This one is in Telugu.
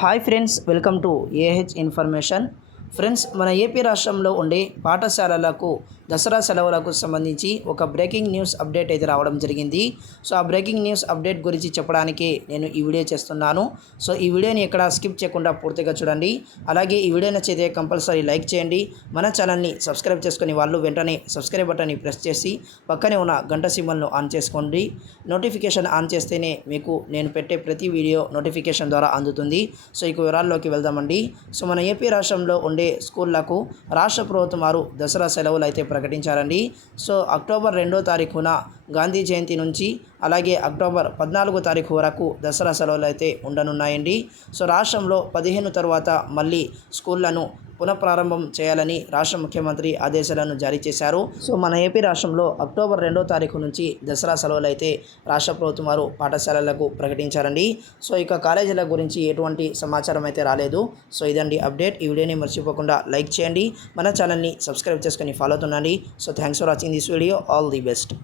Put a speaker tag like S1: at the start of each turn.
S1: Hi friends welcome to AH information. Friends మన ఏపీ రాష్ట్రంలో ఉండే పాఠశాలలకు దసరా సెలవులకు సంబంధించి ఒక బ్రేకింగ్ న్యూస్ అప్డేట్ అయితే రావడం జరిగింది. సో ఆ బ్రేకింగ్ న్యూస్ అప్డేట్ గురించి చెప్పడానికే నేను ఈ వీడియో చేస్తున్నాను. సో ఈ వీడియోని ఎక్కడ స్కిప్ చేయకుండా పూర్తిగా చూడండి. అలాగే ఈ వీడియో నచ్చితే కంపల్సరీ లైక్ చేయండి. మన ఛానల్ని సబ్స్క్రైబ్ చేసుకుని వాళ్ళు వెంటనే సబ్స్క్రైబ్ బటన్ని ప్రెస్ చేసి పక్కనే ఉన్న గంట సింబల్ను ఆన్ చేసుకోండి. నోటిఫికేషన్ ఆన్ చేస్తేనే మీకు నేను పెట్టే ప్రతి వీడియో నోటిఫికేషన్ ద్వారా అందుతుంది. సో ఇక వివరాల్లోకి వెళ్దామండి. సో మన ఏపీ రాష్ట్రంలో ఉండే స్కూళ్ళకు రాష్ట్ర ప్రభుత్వం వారు దసరా సెలవులు అయితే ప్రకటించారండి. సో అక్టోబర్ రెండో తారీఖున గాంధీ జయంతి నుంచి అలాగే అక్టోబర్ పద్నాలుగో తారీఖు వరకు దసరా సెలవులు అయితే ఉండనున్నాయండి. సో రాష్ట్రంలో పదిహేను తర్వాత మళ్ళీ స్కూళ్ళను పునఃప్రారంభం చేయాలని రాష్ట్ర ముఖ్యమంత్రి ఆదేశాలను జారీ చేశారు. సో మన ఏపీ రాష్ట్రంలో అక్టోబర్ రెండో తారీఖు నుంచి దసరా సెలవులు అయితే రాష్ట్ర ప్రభుత్వం వారు పాఠశాలలకు ప్రకటించారండి. సో ఇక కాలేజీల గురించి ఎటువంటి సమాచారం అయితే రాలేదు. సో ఇదండి అప్డేట్. ఈ వీడియోని మర్చిపోకుండా లైక్ చేయండి. మన ఛానల్ని సబ్స్క్రైబ్ చేసుకొని follow అవుతుండండి. So thanks for watching this video. All the best.